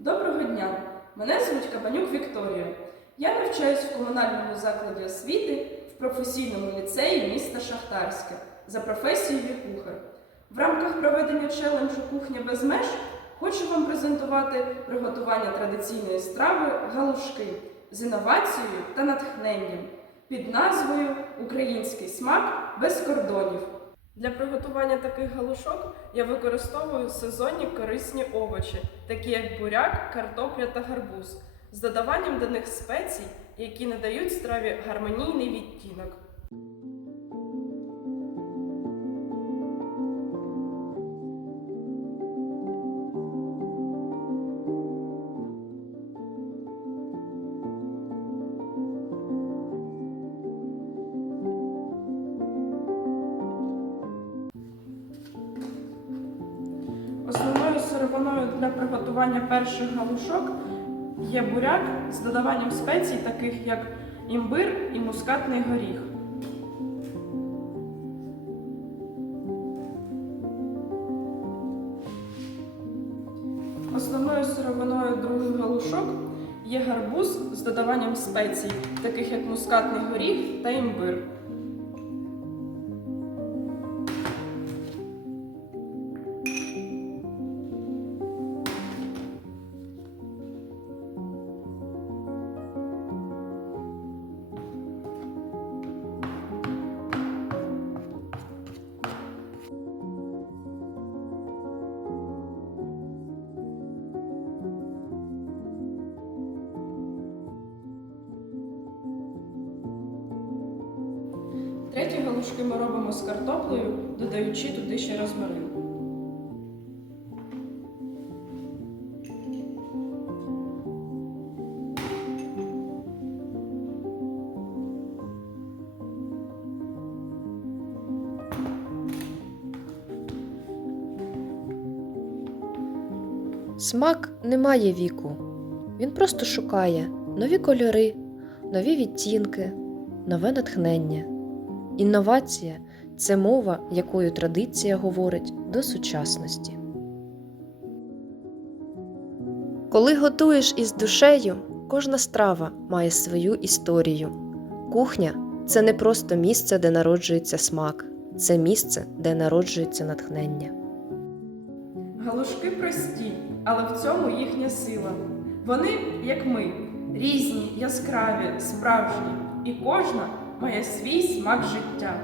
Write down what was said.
Доброго дня! Мене звуть Кабанюк Вікторія. Я навчаюсь в комунальному закладі освіти в професійному ліцеї міста Шахтарське за професією кухар. В рамках проведення челенджу Кухня без меж хочу вам презентувати приготування традиційної страви галушки з інновацією та натхненням під назвою Український смак без кордонів. Для приготування таких галушок я використовую сезонні корисні овочі, такі як буряк, картопля та гарбуз, з додаванням до них спецій, які надають страві гармонійний відтінок. Сировиною для приготування перших галушок є буряк з додаванням спецій, таких як імбир і мускатний горіх. Основною сировиною других галушок є гарбуз з додаванням спецій, таких як мускатний горіх та імбир. Треті галушки ми робимо з картоплею, додаючи туди ще розмарин. Смак не має віку. Він просто шукає нові кольори, нові відтінки, нове натхнення. Інновація це мова, якою традиція говорить до сучасності. Коли готуєш із душею, кожна страва має свою історію. Кухня це не просто місце, де народжується смак, це місце, де народжується натхнення. Галушки прості, але в цьому їхня сила. Вони, як ми, різні, яскраві, справжні, і кожна має свій смак життя.